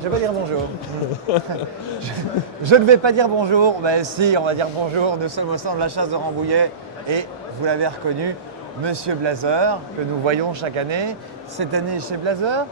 Je vais pas dire bonjour. je ne vais pas dire bonjour. Ben si, on va dire bonjour. Nous sommes au centre de la chasse de Rambouillet et vous l'avez reconnu, Monsieur Blazer, que nous voyons chaque année. Cette année chez Blazer,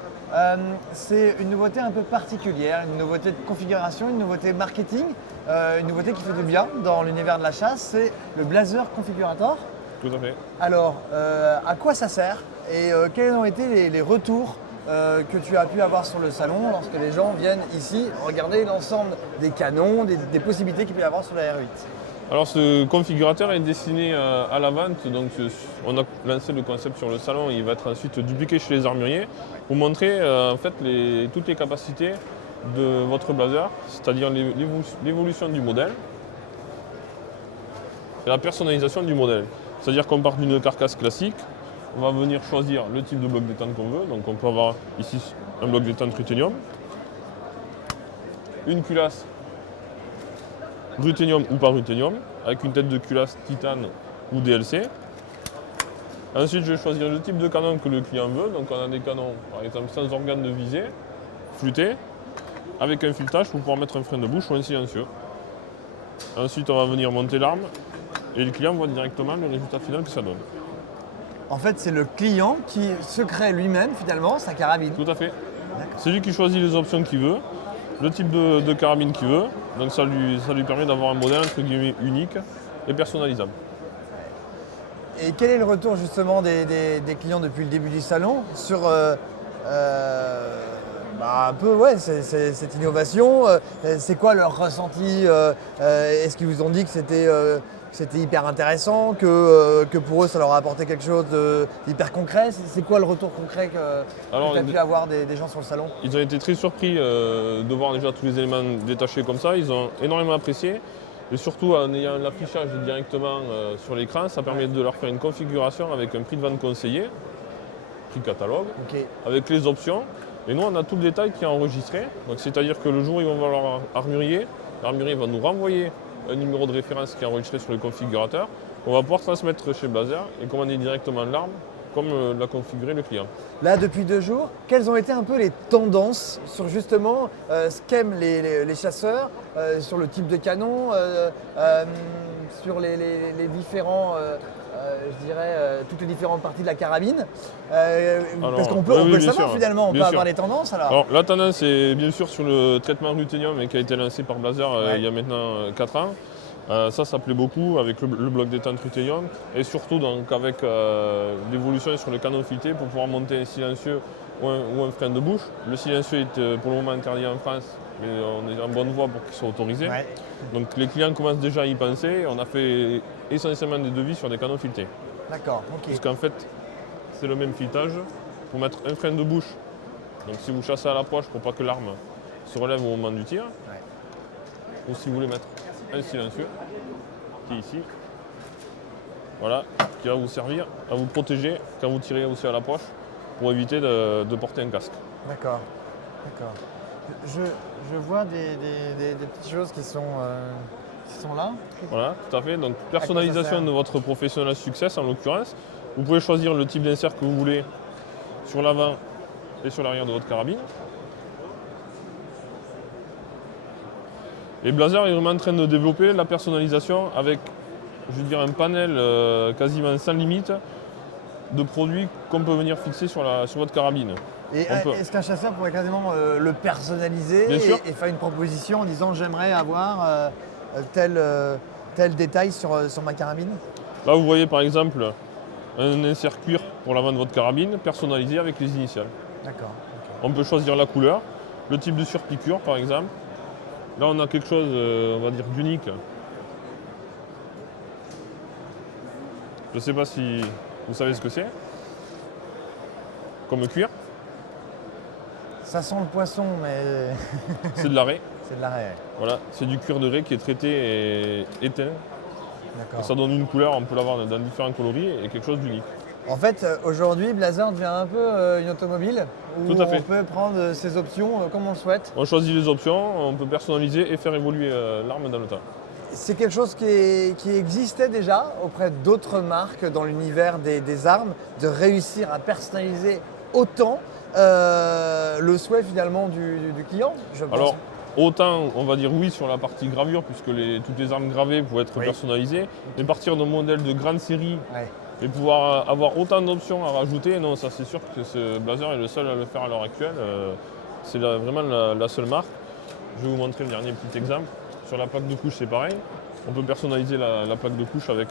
c'est une nouveauté un peu particulière, une nouveauté de configuration, une nouveauté marketing, une nouveauté qui fait du bien dans l'univers de la chasse. C'est le Blazer Configurator. Tout à fait. Alors, à quoi ça sert et quels ont été les retours que tu as pu avoir sur le salon lorsque les gens viennent ici regarder l'ensemble des canons, des possibilités qu'il peut y avoir sur la R8? Alors ce configurateur est destiné à la vente, donc on a lancé le concept sur le salon, il va être ensuite dupliqué chez les armuriers pour montrer en fait toutes les capacités de votre Blazer, c'est-à-dire l'évolution du modèle et la personnalisation du modèle. C'est-à-dire qu'on part d'une carcasse classique, on va venir choisir le type de bloc détente qu'on veut, donc on peut avoir ici un bloc détente Ruthenium, une culasse Ruthenium ou pas Ruthenium, avec une tête de culasse titane ou DLC. Ensuite, je vais choisir le type de canon que le client veut. Donc, on a des canons, par exemple, sans organe de visée, flûtés, avec un filetage pour pouvoir mettre un frein de bouche ou un silencieux. Ensuite, on va venir monter l'arme et le client voit directement le résultat final que ça donne. En fait, c'est le client qui se crée lui-même, finalement, sa carabine. Tout à fait. C'est lui qui choisit les options qu'il veut, le type de carabine qu'il veut. Donc ça lui permet d'avoir un modèle entre guillemets unique et personnalisable. Et quel est le retour justement des clients depuis le début du salon sur un peu cette innovation? C'est quoi leur ressenti? Est-ce qu'ils vous ont dit que c'était hyper intéressant, que pour eux ça leur a apporté quelque chose d'hyper concret? C'est quoi le retour concret que tu as pu avoir des gens sur le salon? Ils ont été très surpris de voir déjà tous les éléments détachés comme ça, ils ont énormément apprécié. Et surtout en ayant l'affichage directement sur l'écran, ça permet de leur faire une configuration avec un prix de vente conseillé, prix catalogue, avec les options. Et nous on a tout le détail qui est enregistré. Donc c'est-à-dire que le jour où ils vont voir leur armurier, l'armurier va nous renvoyer un numéro de référence qui est enregistré sur le configurateur. On va pouvoir transmettre chez Blazer et commander directement l'arme comme l'a configuré le client. Là, depuis 2 jours, quelles ont été un peu les tendances sur justement ce qu'aiment les chasseurs, sur le type de canon, sur les différents, je dirais, toutes les différentes parties de la carabine? Parce qu'on peut le savoir finalement, on peut avoir les tendances alors. Alors la tendance est bien sûr sur le traitement Ruthenium qui a été lancé par Blazer il y a maintenant 4 ans. Ça plaît beaucoup avec le bloc détente Ruthenium et surtout donc, avec l'évolution sur le canon fileté pour pouvoir monter un silencieux ou un frein de bouche. Le silencieux est pour le moment interdit en France, mais on est en bonne voie pour qu'il soit autorisé. Ouais. Donc les clients commencent déjà à y penser. On a fait essentiellement des devis sur des canons filetés. D'accord, ok. Parce qu'en fait, c'est le même filetage pour mettre un frein de bouche. Donc si vous chassez à l'approche pour pas que l'arme se relève au moment du tir, ou si vous voulez mettre un silencieux qui est ici, voilà, qui va vous servir à vous protéger quand vous tirez aussi à l'approche pour éviter de porter un casque. D'accord, d'accord. Je vois des petites choses qui sont là. Voilà, tout à fait. Donc personnalisation de votre professionnel success en l'occurrence. Vous pouvez choisir le type d'insert que vous voulez sur l'avant et sur l'arrière de votre carabine. Et Blazer est vraiment en train de développer la personnalisation avec, je veux dire, un panel quasiment sans limite de produits qu'on peut venir fixer sur votre carabine. Et est-ce qu'un chasseur pourrait quasiment le personnaliser et faire une proposition en disant j'aimerais avoir tel détail sur ma carabine? Là vous voyez par exemple un insert cuir pour l'avant de votre carabine personnalisé avec les initiales. D'accord. Okay. On peut choisir la couleur, le type de surpiqûre par exemple. Là, on a quelque chose, on va dire, d'unique. Je ne sais pas si vous savez ce que c'est. Comme cuir. Ça sent le poisson, mais... C'est de la raie. C'est de la raie. Voilà, c'est du cuir de raie qui est traité et éteint. D'accord. Ça donne une couleur, on peut l'avoir dans différents coloris et quelque chose d'unique. En fait, aujourd'hui, Blazer devient un peu une automobile où Tout à fait. On peut prendre ses options comme on le souhaite. On choisit les options, on peut personnaliser et faire évoluer l'arme dans le temps. C'est quelque chose qui existait déjà auprès d'autres marques dans l'univers des armes, de réussir à personnaliser autant. le souhait finalement du client, je pense. Alors, autant, on va dire oui sur la partie gravure, puisque toutes les armes gravées pouvaient être Oui. personnalisées, mais partir d'un modèle de grande série Ouais. et pouvoir avoir autant d'options à rajouter, non, ça c'est sûr que ce blazer est le seul à le faire à l'heure actuelle. C'est vraiment la seule marque. Je vais vous montrer le dernier petit exemple. Sur la plaque de couche, c'est pareil. On peut personnaliser la plaque de couche avec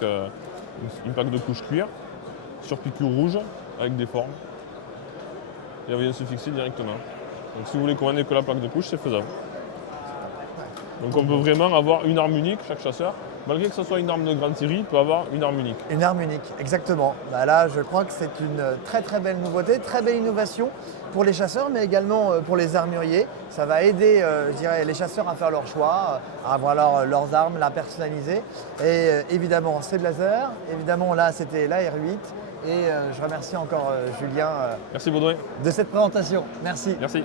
une plaque de couche cuir, sur piqûre rouge, avec des formes. Et elle vient se fixer directement. Donc si vous voulez commander que la plaque de couche, c'est faisable. Donc on peut vraiment avoir une arme unique, chaque chasseur. Malgré que ce soit une arme de grande série, il peut avoir une arme unique. Une arme unique, exactement. Bah là, je crois que c'est une très très belle nouveauté, très belle innovation pour les chasseurs, mais également pour les armuriers. Ça va aider, je dirais, les chasseurs à faire leur choix, à avoir leurs armes, la personnaliser. Et évidemment, c'est Blazer. Évidemment, là, c'était la R8. Et je remercie encore Julien Merci Baudouin. de cette présentation. Merci. Merci.